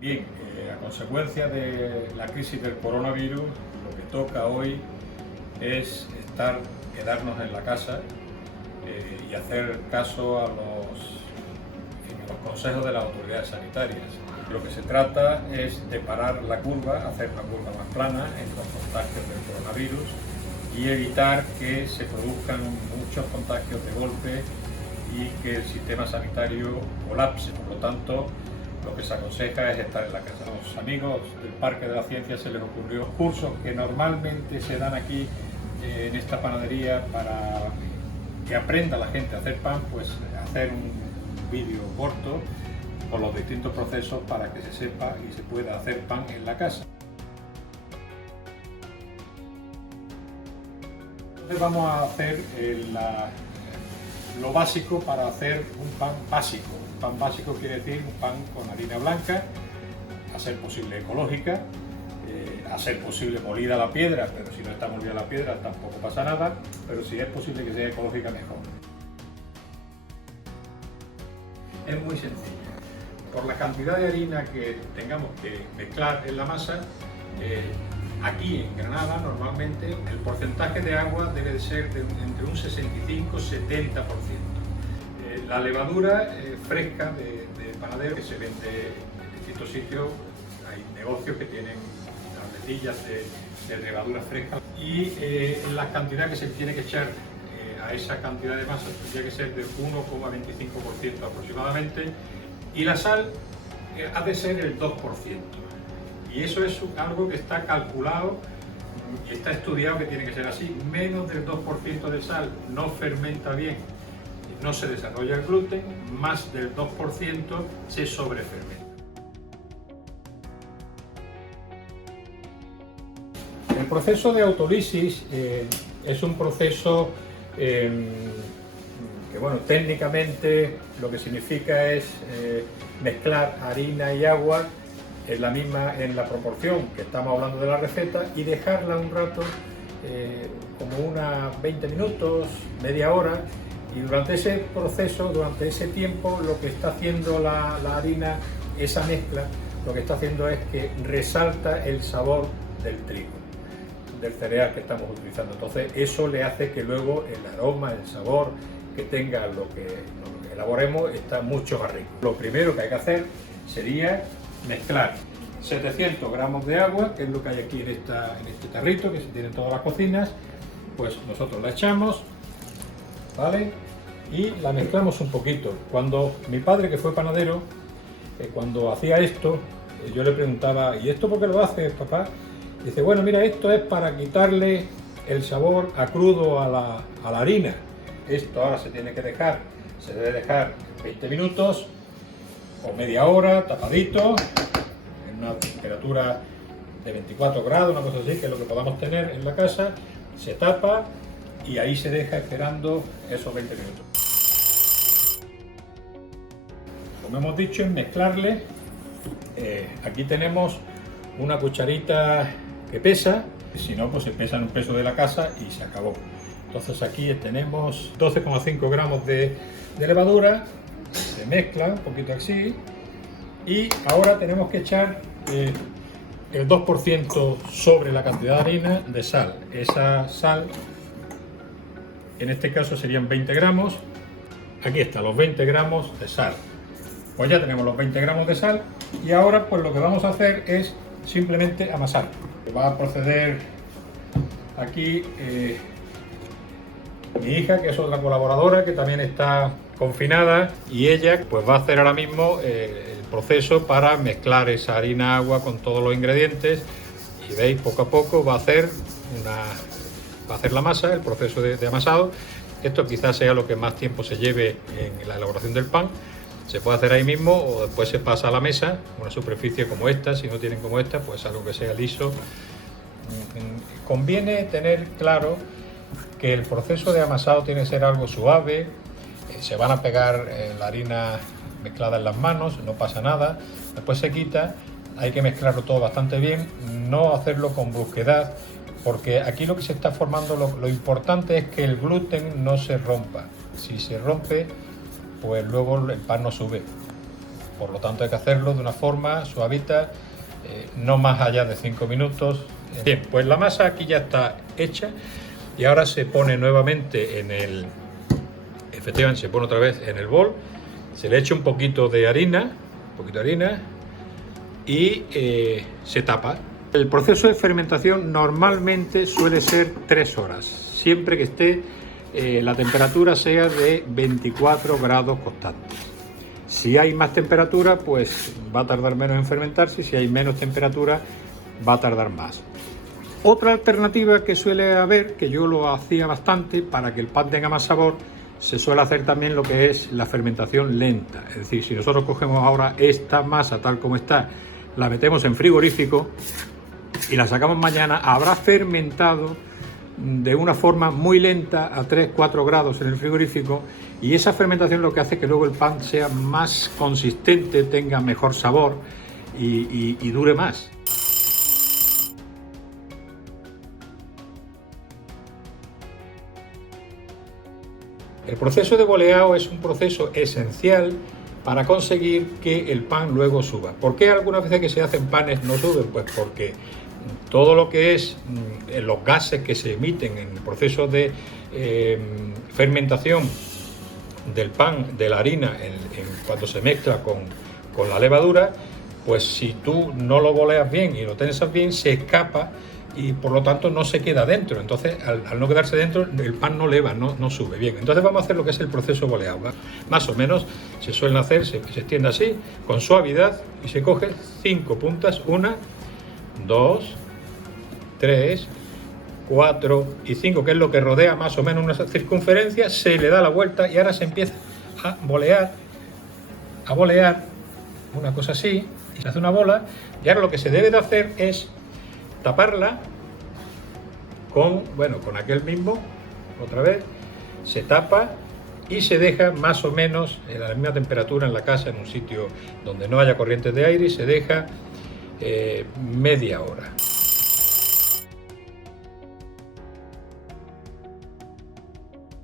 Bien, a consecuencia de la crisis del coronavirus, lo que toca hoy es quedarnos en la casa y hacer caso a los consejos de las autoridades sanitarias. Lo que se trata es de parar la curva, hacer una curva más plana en los contagios del coronavirus y evitar que se produzcan muchos contagios de golpe y que el sistema sanitario colapse. Por lo tanto, lo que se aconseja es estar en la casa. A los amigos del Parque de la Ciencia se les ocurrió cursos que normalmente se dan aquí en esta panadería para que aprenda la gente a hacer pan, pues hacer un vídeo corto con los distintos procesos para que se sepa y se pueda hacer pan en la casa. Entonces vamos a hacer lo básico para hacer un pan básico. Un pan básico quiere decir un pan con harina blanca, a ser posible ecológica, a ser posible molida a la piedra, pero si no está molida a la piedra tampoco pasa nada, pero si es posible que sea ecológica, mejor. Es muy sencillo. Por la cantidad de harina que tengamos que mezclar en la masa, aquí en Granada normalmente el porcentaje de agua debe de ser entre un 65-70%. La levadura fresca de panadero que se vende en distintos sitios, hay negocios que tienen tabletillas de levadura fresca y la cantidad que se tiene que echar a esa cantidad de masa tendría que ser de 1,25% aproximadamente, y la sal ha de ser el 2%. Y eso es algo que está calculado y está estudiado que tiene que ser así. Menos del 2% de sal no fermenta bien, no se desarrolla el gluten, más del 2% se sobrefermenta. El proceso de autólisis es un proceso que, bueno, técnicamente lo que significa es mezclar harina y agua en la proporción que estamos hablando de la receta y dejarla un rato, como unos 20 minutos, media hora, y durante ese proceso, durante ese tiempo, lo que está haciendo la harina, esa mezcla, lo que está haciendo es que resalta el sabor del trigo, del cereal que estamos utilizando. Entonces eso le hace que luego el aroma, el sabor que tenga lo que elaboremos está mucho más rico. Lo primero que hay que hacer sería mezclar 700 gramos de agua, que es lo que hay aquí en este tarrito que se tiene en todas las cocinas. Pues nosotros la echamos, ¿vale? Y la mezclamos un poquito. Cuando mi padre, que fue panadero, cuando hacía esto, yo le preguntaba: ¿y esto por qué lo haces, papá? Dice: bueno, mira, esto es para quitarle el sabor a crudo a la harina. Esto ahora se debe dejar 20 minutos o media hora tapadito, en una temperatura de 24 grados, una cosa así, que es lo que podamos tener en la casa. Se tapa y ahí se deja esperando esos 20 minutos. Como hemos dicho, es mezclarle. Aquí tenemos una cucharita que pesa, si no, pues se pesa en un peso de la casa y se acabó. Entonces aquí tenemos 12,5 gramos de levadura, se mezcla un poquito así, y ahora tenemos que echar el 2% sobre la cantidad de harina de sal. Esa sal, en este caso serían 20 gramos, aquí están los 20 gramos de sal. Pues ya tenemos los 20 gramos de sal y ahora pues lo que vamos a hacer es simplemente amasar. Va a proceder aquí mi hija, que es otra colaboradora que también está confinada, y ella pues va a hacer ahora mismo el proceso para mezclar esa harina agua con todos los ingredientes, y veis, poco a poco va a hacer la masa, el proceso de amasado. Esto quizás sea lo que más tiempo se lleve en la elaboración del pan. Se puede hacer ahí mismo o después se pasa a la mesa, una superficie como esta. Si no tienen como esta, pues algo que sea liso. Conviene tener claro que el proceso de amasado tiene que ser algo suave. Se van a pegar la harina mezclada en las manos, no pasa nada, después se quita. Hay que mezclarlo todo bastante bien, no hacerlo con brusquedad, porque aquí lo que se está formando, lo importante es que el gluten no se rompa. Si se rompe, pues luego el pan no sube. por lo tanto hay que hacerlo de una forma suavita, no más allá de 5 minutos. Bien, pues la masa aquí ya está hecha y ahora se pone nuevamente efectivamente se pone otra vez en el bol, se le echa un poquito de harina, y se tapa. El proceso de fermentación normalmente suele ser 3 horas, siempre que esté la temperatura sea de 24 grados constantes. Si hay más temperatura, pues va a tardar menos en fermentarse, si hay menos temperatura, va a tardar más. Otra alternativa que suele haber, que yo lo hacía bastante para que el pan tenga más sabor, se suele hacer también lo que es la fermentación lenta. Es decir, si nosotros cogemos ahora esta masa tal como está, la metemos en frigorífico y la sacamos mañana, habrá fermentado de una forma muy lenta a 3-4 grados en el frigorífico, y esa fermentación lo que hace es que luego el pan sea más consistente, tenga mejor sabor y dure más. El proceso de boleado es un proceso esencial para conseguir que el pan luego suba. ¿Por qué algunas veces que se hacen panes no suben? Pues porque todo lo que es los gases que se emiten en el proceso de fermentación del pan, de la harina, cuando se mezcla con la levadura, pues si tú no lo boleas bien y lo tensas bien, se escapa y por lo tanto no se queda dentro. Entonces, al no quedarse dentro, el pan no leva, no sube bien. Entonces vamos a hacer lo que es el proceso boleado, ¿va? Más o menos se suelen hacer, se extiende así, con suavidad, y se coge 5 puntas, 1, 2, 3, 4 y 5, que es lo que rodea más o menos una circunferencia, se le da la vuelta y ahora se empieza a bolear, una cosa así, y se hace una bola, y ahora lo que se debe de hacer es taparla con aquel mismo, otra vez, se tapa y se deja más o menos a la misma temperatura en la casa, en un sitio donde no haya corrientes de aire, y se deja media hora.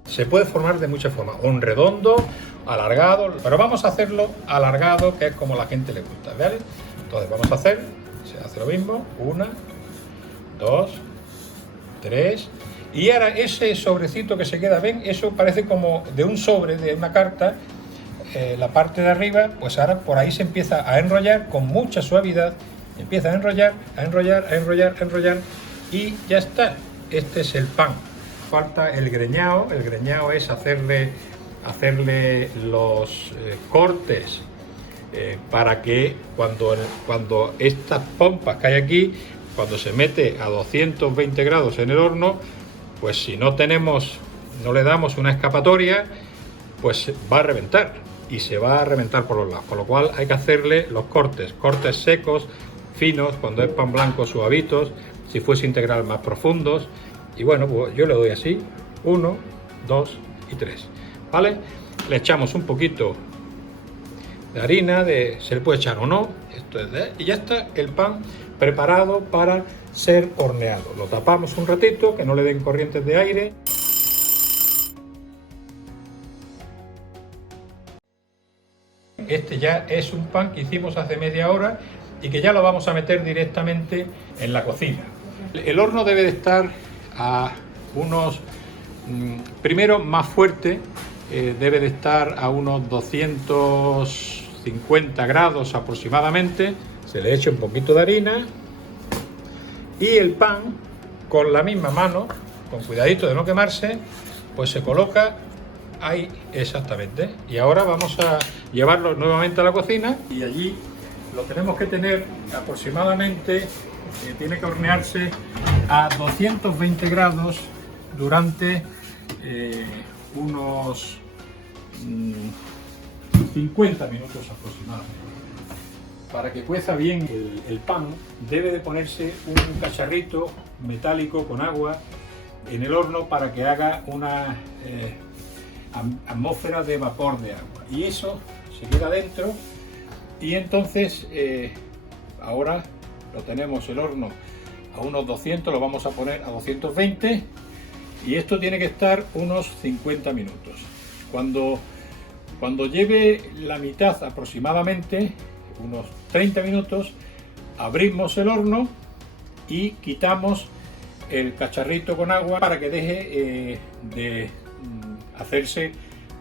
Se puede formar de muchas formas, un redondo, alargado, pero vamos a hacerlo alargado, que es como a la gente le gusta, ¿vale? Entonces se hace lo mismo, 1, 2, 3, y ahora ese sobrecito que se queda, ¿ven? Eso parece como de un sobre, de una carta, la parte de arriba, pues ahora por ahí se empieza a enrollar con mucha suavidad, empieza a enrollar, y ya está, este es el pan. Falta el greñado es hacerle los cortes para que cuando estas pompas que hay aquí, cuando se mete a 220 grados en el horno, pues si no le damos una escapatoria, pues va a reventar, y se va a reventar por los lados, con lo cual hay que hacerle los cortes secos, finos, cuando es pan blanco suavitos, si fuese integral más profundos. Y bueno, pues yo le doy así, 1, 2 y 3, ¿vale? Le echamos un poquito de harina, se le puede echar o no, y ya está el pan preparado para ser horneado. Lo tapamos un ratito, que no le den corrientes de aire. Este ya es un pan que hicimos hace media hora y que ya lo vamos a meter directamente en la cocina. El horno debe de estar a unos, primero más fuerte, debe de estar a unos 250 grados aproximadamente. Se le echa un poquito de harina y el pan, con la misma mano, con cuidadito de no quemarse, pues se coloca ahí exactamente. Y ahora vamos a llevarlo nuevamente a la cocina, y allí lo tenemos que tener aproximadamente, tiene que hornearse a 220 grados durante unos 50 minutos aproximadamente. Para que cueza bien el pan, debe de ponerse un cacharrito metálico con agua en el horno para que haga una atmósfera de vapor de agua, y eso se queda dentro. Y entonces ahora lo tenemos el horno a unos 200, lo vamos a poner a 220, y esto tiene que estar unos 50 minutos. Cuando Cuando lleve la mitad aproximadamente, unos 30 minutos, abrimos el horno y quitamos el cacharrito con agua para que deje de hacerse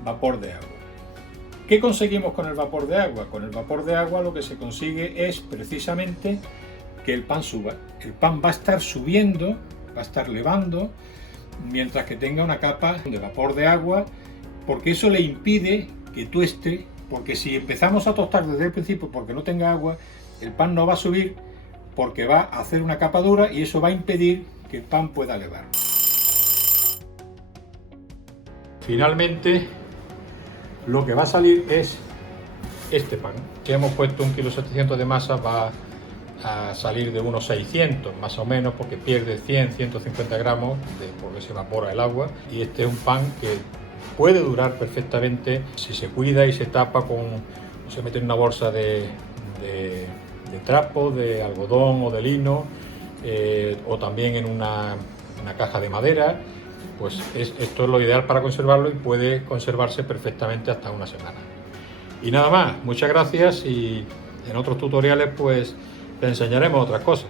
vapor de agua. ¿Qué conseguimos con el vapor de agua? Con el vapor de agua lo que se consigue es precisamente que el pan suba. El pan va a estar subiendo, va a estar levando, mientras que tenga una capa de vapor de agua, porque eso le impide que tueste, porque si empezamos a tostar desde el principio porque no tenga agua, el pan no va a subir porque va a hacer una capa dura y eso va a impedir que el pan pueda levar. Finalmente, lo que va a salir es este pan. Si hemos puesto 1,7 kg de masa, va a salir de unos 600 más o menos, porque pierde 100-150 gramos porque se evapora el agua. Y este es un pan que puede durar perfectamente si se cuida y se tapa se mete en una bolsa de trapo, de algodón o de lino, o también en una caja de madera. Pues esto es lo ideal para conservarlo y puede conservarse perfectamente hasta una semana. Y nada más, muchas gracias, y en otros tutoriales pues te enseñaremos otras cosas.